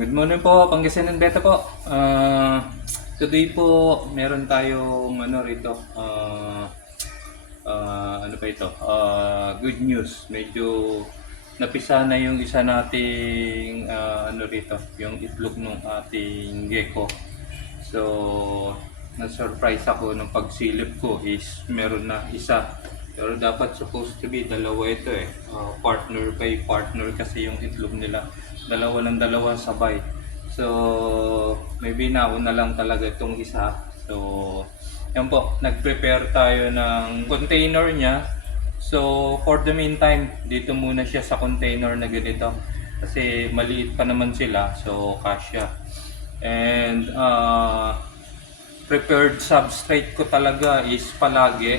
Good morning po, Pangasinan Beta po. Today po, meron tayong ano rito, ano pa ito, good news. Medyo napisa na yung isa nating ano rito, yung itlog ng ating gecko. So, na-surprise ako nung pagsilip ko is meron na isa. Pero dapat supposed to be dalawa ito eh. Partner by partner kasi yung itlog nila. Dalawa ng dalawa sabay. So, maybe nauna lang talaga itong isa. So, yan po. Nag-prepare tayo ng container niya. So, for the meantime, dito muna siya sa container na ganito. Kasi maliit pa naman sila. So, kasya. And, prepared substrate ko talaga is palagi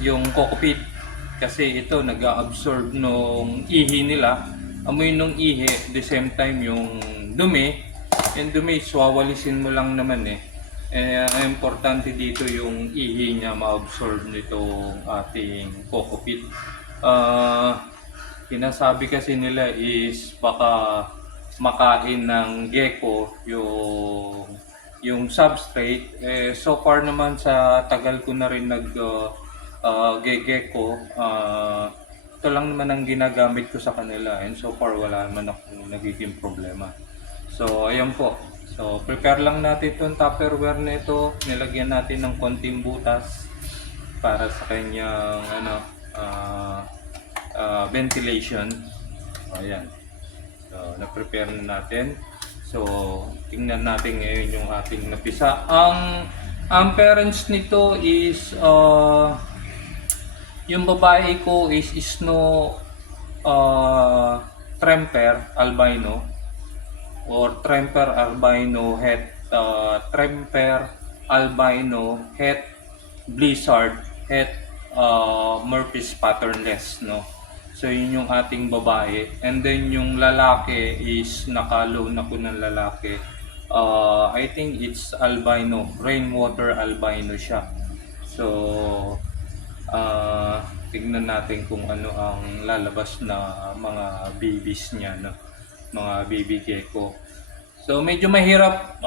yung cockpit kasi ito nag-absorb nung ihi nila, amoy nung ihi, the same time yung dumi. Yung dumi swawalisin mo lang naman ang importante dito yung ihi niya ma-absorb nitong ating cockpit. Sinasabi kasi nila is baka makain ng gecko yung substrate. So far naman sa tagal ko na rin gecko, ito lang naman ang ginagamit ko sa kanila, and so far wala naman akong nagiging problema. So ayan po, so prepare lang natin itong Tupperware na ito, nilagyan natin ng konting butas para sa kanyang ventilation. Ayan, so na-prepare na natin. So, tingnan natin ngayon yung ating napisa. Ang parents nito is, yung babae ko is Snow Tremper Albino or Tremper Albino Het, Tremper Albino Het Blizzard Het Murphy's Patternless, no? So yun yung ating babae, and then yung lalaki is naka-loan ako ng lalaki. I think it's albino, rainwater albino siya. So tignan natin kung ano ang lalabas na mga babies niya, no? Mga baby gecko. So medyo mahirap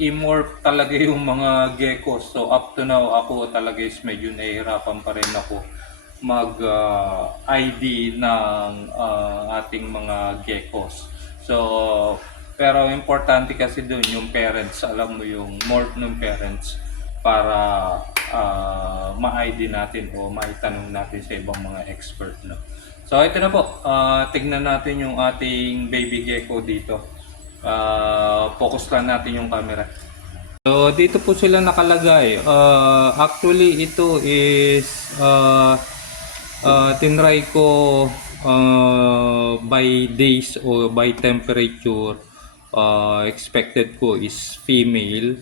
i-morph talaga yung mga geckos. So up to now ako talaga is medyo nahihirapan pa rin ako mag ID ng ating mga geckos. So pero importante kasi doon yung parents, alam mo yung morph ng parents para ma-ID natin o maitanong natin sa ibang mga expert, no? So ito na po, tignan natin yung ating baby gecko dito. Focus lang natin yung camera. So dito po sila nakalagay. Actually ito is tinry ko by days o by temperature. Expected ko is female.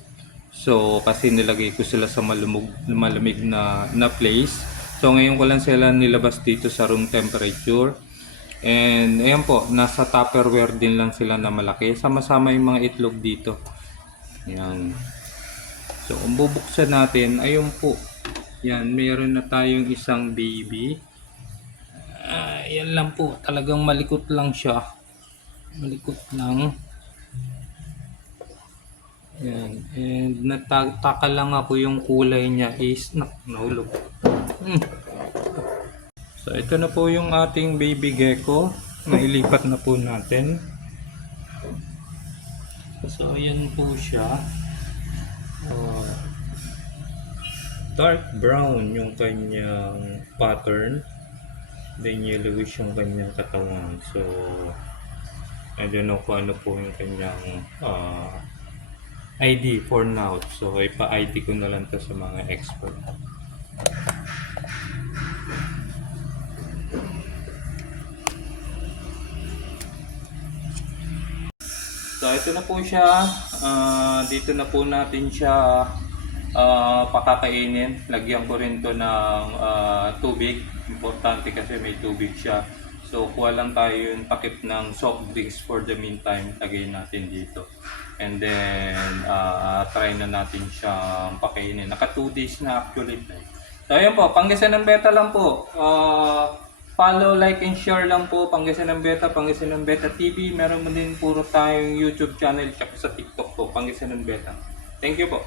So kasi nilagay ko sila sa malamig na place. So ngayon ko lang sila nilabas dito sa room temperature. And ayan po, nasa Tupperware din lang sila na malaki. Sama-sama yung mga itlog dito. Ayan. So kung bubuksan natin, ayun po. Yan, mayroon na tayong isang baby. Ayan lang po, talagang malikot lang siya. Malikot lang. Ayan. And nataka lang ako yung kulay niya is nahulog. So ito na po yung ating baby gecko. Nailipat na po natin. So ayan po siya. Dark brown yung kanyang pattern. Then yellowish yung kanyang katawan. So I don't know kung ano po yung kanyang ID for now. So ipa-ID ko na lang to sa mga expert. So ito na po siya, dito na po natin siya pakakainin. Lagyan ko rin to ng tubig, importante kasi may tubig siya. So kuha lang tayo yung takip ng soft drinks for the meantime, lagay natin dito. And then try na natin siyang pakainin. Naka 2 days na actually. So ayan po, Pangasinan Beta lang po. follow, like, and share lang po Pangasinan Beta, Pangasinan Beta TV. Meron mo din puro tayong YouTube channel tsaka sa TikTok po, Pangasinan Beta. Thank you po.